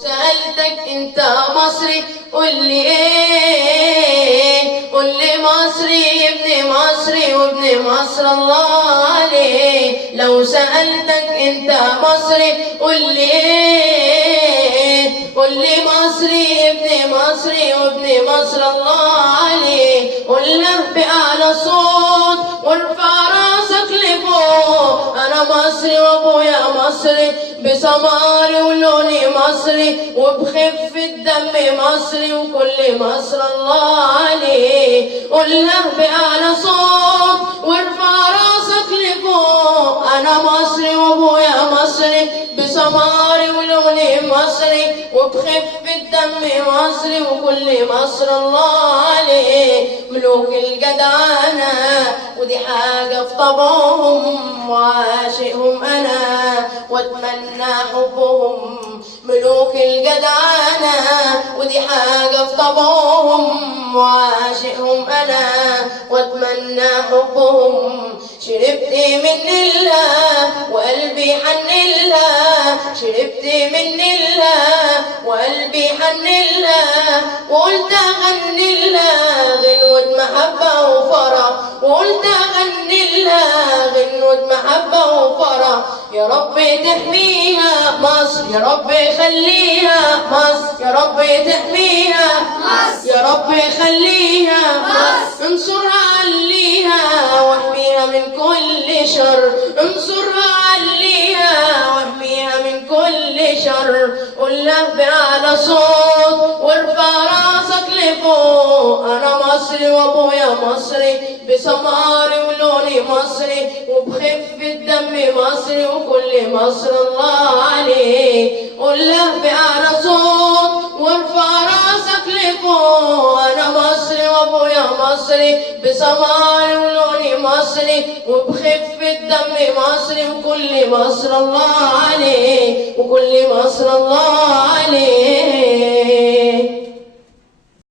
سألتك انت مصري قول لي ايه؟ قول لي مصري ابن مصري وابن مصر الله عليه. لو سألتك انت مصري قول لي ايه؟ قول لي مصري ابن مصري وابن مصر الله عليه. قول له بأعلى صوت وارفع راسك لفوق، انا مصري وابويا مصري، بسماري ولوني مصري، وبخف الدم مصري، وكل مصر الله عليه. قول له بأعلى صوت وارفع راسك لفوق، انا مصري وابويا مصري، بسماري ولوني مصري، وبخف الدم مصري، وكل مصر الله عليه. ملوك الجدعنة ودي حاجة في طبعهم، وعاشقهم أنا واتمنى حبهم. ملوك الجدعنة ودي حاجة في طبعهم، وعاشقهم أنا واتمنى حبهم. شربت من الله وقلبي حن الله، شربت من الله وقلبي حن الله، وقلت أغني الله غنوة محبة وفرح، وقلت أغني الله غنوة محبة وفرح. يا رب تحميها مصر، يا رب خليها مصر، يا رب تحميها مصر، يا رب خليها مصر. انصرها عليها واحميها من كل شر، انصرها عليها واحميها من كل شر. قل له بأعلى صوت وارفع راسك لفوق، انا مصري وابويا مصري، بسماري ولوني مصري، وبخف الدم مصري، وكل مصر الله عليه. قل له بأعلى صوت وارفع راسك لفوق، انا مصري وابويا مصري، بسماري ولوني مصري، وبخف الدم مصري، وكل مصر الله عليه، وكل مصر الله عليه.